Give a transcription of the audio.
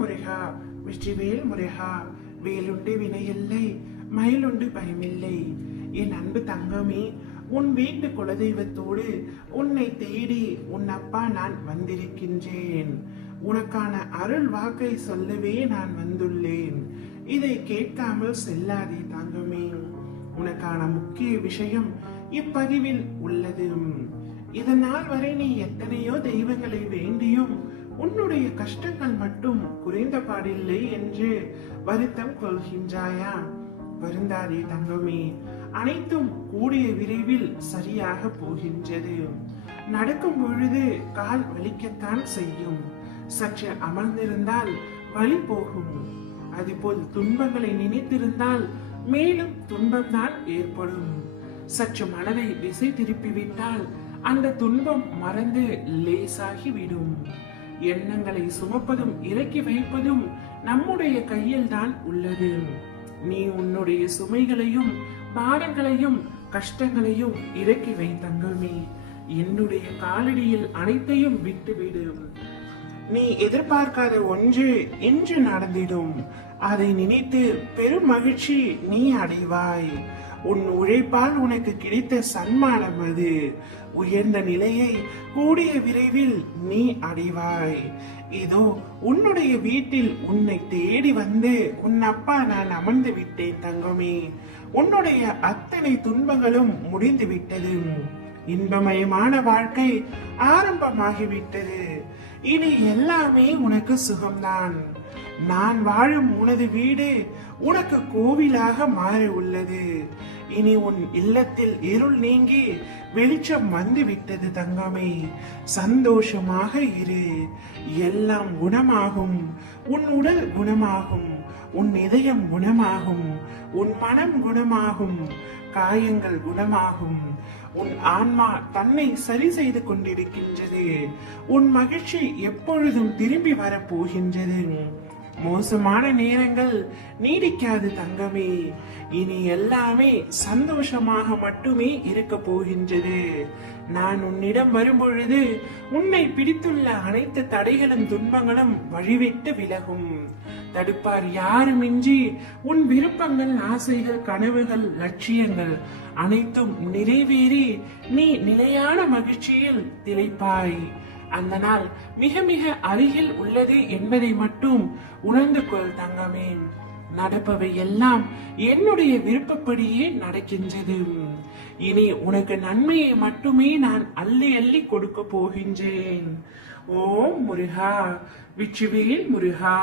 முருகா, வெற்றிவேல் முருகா. வேலுண்டு வினையில்லை, மயிலுண்டு பயமில்லை. என் அன்பு தங்கமே, உன் வீட்டு குலதெய்வத்தோடு உன்னை தேடி உன் அப்பா நான் வந்திருக்கின்றேன். உனக்கான அருள் வாக்கை சொல்லவே நான் வந்துள்ளேன். இதை கேட்காமல் செல்லாதே தங்கமே. உனக்கான முக்கிய விஷயம் இப்பதிவில் உள்ளது. இதனால் வரை நீ எத்தனையோ தெய்வங்களை வேண்டியும் உன்னுடைய கஷ்டங்கள் மட்டும் குறைந்த பாடில்லை என்று வருத்தம் கொள்கின்றாயா? வருந்தாதே தங்கமே, அனைத்தும் கூடிய விரைவில் சரியாக போகின்றது. நடக்கும் பொழுது கால் வலிக்கத்தான் செய்யும். சற்று அமர்ந்திருந்தால் வலி போகும். அதுபோல் துன்பங்களை நினைத்திருந்தால் மேலும் துன்பம்தான் ஏற்படும். சற்று மனதை திசை திருப்பிவிட்டால் அந்த துன்பம் மறந்து லேசாகிவிடும். எண்ணங்களை சுமப்பதும் இறக்கி வைப்பதும் நம்முடைய கையில் தான் உள்ளது. நீ உன்னுடைய சுமைகளையும் பாரங்களையும் கஷ்டங்களையும் இறக்கி வை தங்கமே. என்னுடைய காலடியில் அனைத்தையும் விட்டுவிடு. நீ எதிர்பார்க்காத ஒன்று இன்று நடந்திடும். அதை நினைத்து பெரும் மகிழ்ச்சி நீ அடைவாய். உன் உழைப்பால் உனக்கு கிடைத்த சன்மானம் அது. உயர்ந்த நிலையை கூடிய விரைவில் நீ அடைவாய். இதோ உன்னுடைய வீட்டில் உன்னை தேடி வந்து உன் அப்பா நான் அமர்ந்து விட்டேன் தங்கமே. உன்னுடைய அத்தனை துன்பங்களும் முடிந்து விட்டது. இன்பமயமான வாழ்க்கை ஆரம்பமாகிவிட்டது. இனி எல்லாமே உனக்கு சுகம்தான். நான் வாழும் உனது வீடு உனக்கு கோவிலாக மாறி உள்ளது. இனி உன் இல்லத்தில் இருள் நீங்கி வெளிச்சம் வந்து விட்டது தங்கமே. சந்தோஷமாக இரு. எல்லாம் குணமாகும். உன் உடல் குணமாகும். உன் இதயம் குணமாகும். உன் மனம் குணமாகும். காயங்கள் குணமாகும். உன் ஆன்மா தன்னை சரி செய்து கொண்டிருக்கின்றது. உன் மகிழ்ச்சி எப்பொழுதும் திரும்பி வரப்போகின்றது. மோசமான நேரங்கள் நீடிக்காது தங்கமே. இனி எல்லாமே சந்தோஷமாக மட்டுமே இருக்க போகின்றது. நான் உன்னிடம் வரும்பொழுது உன்னை பிடித்துள்ள அனைத்து தடைகளும் துன்பங்களும் வழிவிட்டு விலகும். தடுப்பார் யாருமின்றி உன் விருப்பங்கள், ஆசைகள், கனவுகள், லட்சியங்கள் அனைத்தும் நிறைவேறி நீ நிலையான மகிழ்ச்சியில் திளைப்பாய். அந்த நாள் மிக மிக அருகில் உள்ளது என்பதை மட்டும் உணர்ந்து கொள் தங்கமே. நடப்பவை எல்லாம் என்னுடைய விருப்பப்படியே நடக்கின்றது. இனி உனக்கு நன்மையை மட்டுமே நான் அள்ளி அள்ளி கொடுக்க போகின்றேன். ஓம் முருகா, வெற்றிவேல் முருகா.